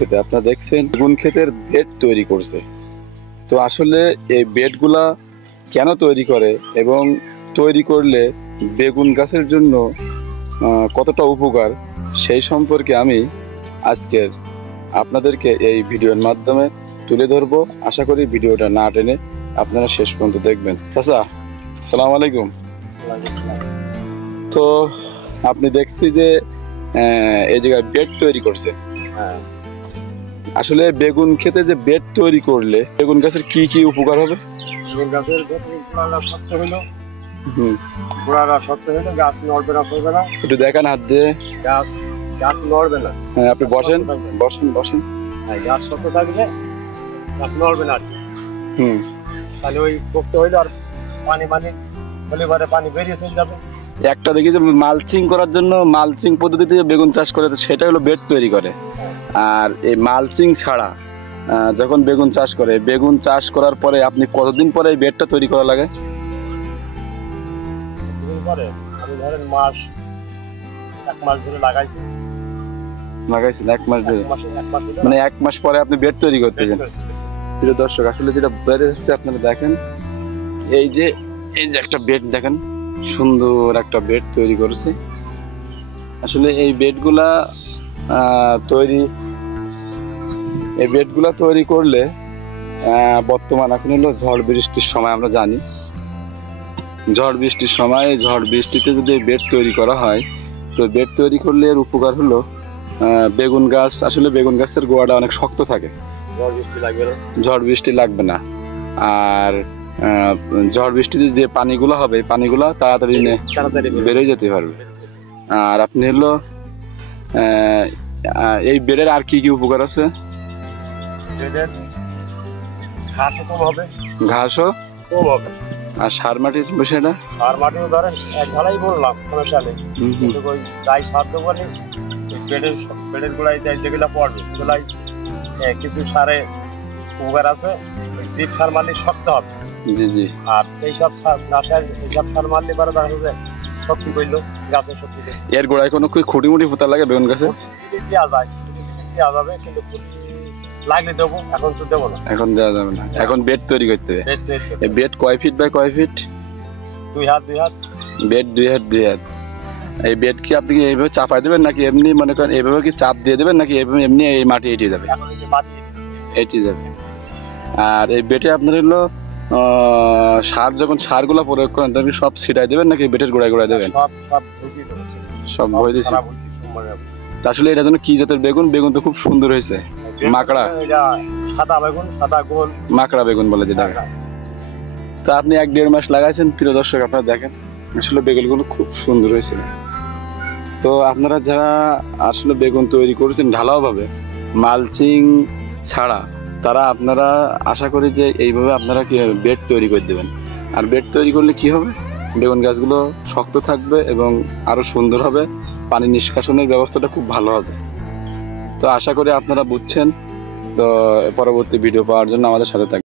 খেতে আপনারা দেখছেন বেগুন ক্ষেতের বেড তৈরি করছে। তো আসলে এই বেডগুলা কেন তৈরি করে এবং তৈরি করলে বেগুন গাছের জন্য কতটা উপকার সেই সম্পর্কে আমি আজকের আপনাদেরকে এই ভিডিওর মাধ্যমে তুলে ধরবো। আশা করি ভিডিওটা না টেনে আপনারা শেষ পর্যন্ত দেখবেন। চাচা, আসসালামু আলাইকুম। তো আপনি দেখছি যে এই জায়গায় বেড তৈরি করছে। হ্যাঁ, আসলে বেগুন খেতে যে বেড তৈরি করলে বেগুন গাছের কি কি উপকার হবে? বেগুন গাছের গোড়াটা শক্ত হইলো, হুম, গোড়াটা শক্ত হইলো, গাছ নড়বে না, করবে না, একটু দেখান হাত দিয়ে। গাছ গাছ নড়বে না। হ্যাঁ, আপনি বসেন বসেন বসেন। হ্যাঁ, গাছ শক্ত থাকবে, গাছ নড়বে না আর কি। হুম, তাহলে ওই শক্ত হইলো আর পানি হলে পরে পানি বেরিয়ে চলে যাবে। একটা দেখি যে মালচিং করার জন্য মালচিং পদ্ধতিতে বেগুন চাষ করে, তো সেটা হলো বেড তৈরি করে। আর এই মালচিং ছাড়া যখন বেগুন চাষ করে, বেগুন চাষ করার পরে আপনি কতদিন পরে এই বেডটা তৈরি করা লাগে? কিছুদিন পরে আমি ধরেন এক মাস ধরে লাগাইছি। লাগাইছেন 1 মাস ধরে? এক মাস ধরে মানে 1 মাস পরে আপনি বেড তৈরি করতেছেন। করছি। প্রিয় দর্শক, আসলে যেটা বেড়ে হচ্ছে আপনারা দেখেন, এই যে একটা বেড দেখেন, সুন্দর একটা বেড তৈরি করেছে। আসলে এই বেডগুলা তৈরি করলে বর্তমান এখন হলো ঝড় বৃষ্টির সময়, আমরা জানি ঝড় বৃষ্টিতে যদি বেড তৈরি করা হয়, তো বেড তৈরি করলে এর উপকার হলো বেগুন গাছ, আসলে বেগুন গাছের গোড়াটা অনেক শক্ত থাকে, ঝড় বৃষ্টি লাগবে না। আর ঝড় বৃষ্টিতে যে পানিগুলো হবে, এই পানিগুলো তাড়াতাড়ি বেড়ে যেতে পারবে। আর আপনি হলো এই বেডের আর কি কি উপকার আছে? ঘাসও কম হবে, ঘাসও কম হবে। আর সার মাটির বিষয়টা? আর মাটিও ধরেন এক ঢালাই বললাম সমস্যা নেই, কিন্তু ওই গাই সার দেবো নি, পেটের গোড়ায় যেগুলা পড়বে সেগুলাই কিছু সারে উপকার আছে। ওই দ্বীপ সার মারলে শক্ত হবে। জি জি। আর এইসব সার মারলে পরে দেখা যাবে শক্তি করলো, গাছের শক্তি দেয়। এর গোড়ায় কোনো খুঁটি মুটি পোতা লাগে বেগুন গাছে? দেওয়া যায়, দেওয়া যাবে, কিন্তু লাগলে দেবো, এখন তো দেবো না। এখন দেওয়া যাবে না, এখন বেড তৈরি করতে হবে। এই বেড কয় ফিট বাই কয় ফিট? 2 হাত। বেড 2 হাত 2 হাত। এই বেড কি আপনি এইভাবে চাপাই দেবেন, নাকি এমনি মনে করেন এইভাবে কি চাপ দিয়ে দেবেন, নাকি এমনি এই মাটি এঁটে যাবে? এখন এই যে মাটি এঁটে যাবে। আর এই বেডে আপনার হলো যখন সারগুলো প্রয়োগ করেন তখন সব ছিটাই দেবেন, নাকি বেডের গোড়ায় দেবেন? সব ভয় দিচ্ছে। আসলে এটা যেন কি জাতের বেগুন? বেগুন তো খুব সুন্দর হয়েছে, মাকড়া সাদা বেগুন, সাদা গোল মাকড়া বেগুন বলে যেটা। তা আপনি 1-1.5 মাস লাগাইছেন। প্রিয় দর্শক, আপনারা দেখেন আসলে বেগুনগুলো খুব সুন্দর হয়েছিল। তো আপনারা যারা আসলে বেগুন তৈরি করেছেন ঢালাওভাবে, মালচিং ছাড়া, তারা আপনারা আশা করি যে এইভাবে আপনারা কি বেড তৈরি করে দেবেন। আর বেড তৈরি করলে কি হবে, বেগুন গাছগুলো শক্ত থাকবে এবং আরো সুন্দর হবে, পানি নিষ্কাশনের ব্যবস্থাটা খুব ভালো হবে। তো আশা করি আপনারা বুঝছেন। তো পরবর্তী ভিডিও পাওয়ার জন্য আমাদের সাথে থাকবেন।